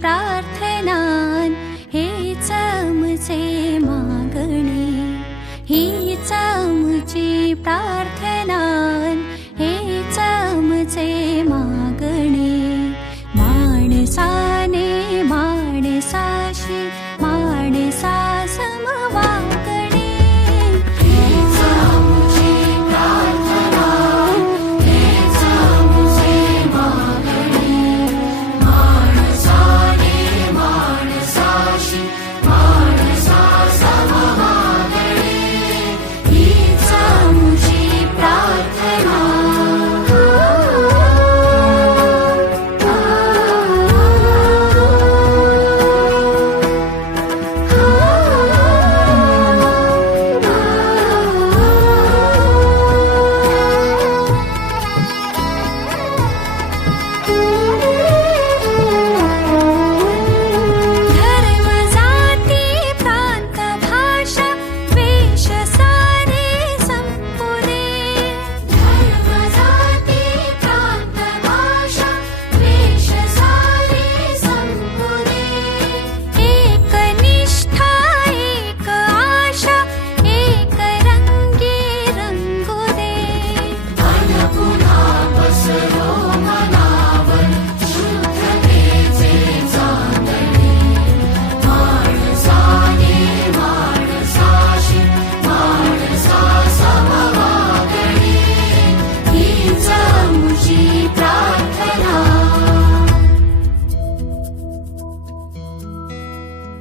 प्रार्थना हेच आमचे मागणे, हीच आमची प्रार्थना हेच आमचे मागणे. माणसाने माणसाशी माणसा समवागणे, हीच आमची प्रार्थना हेच आमचे मागणे. माणसाने माणसाशी माणसा समवागणे, हीच आमची प्रार्थना.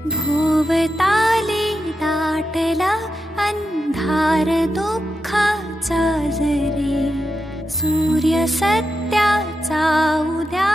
भोवताली दाटला अंधार दुःखाचा जरी, सूर्य सत्याचा उद्या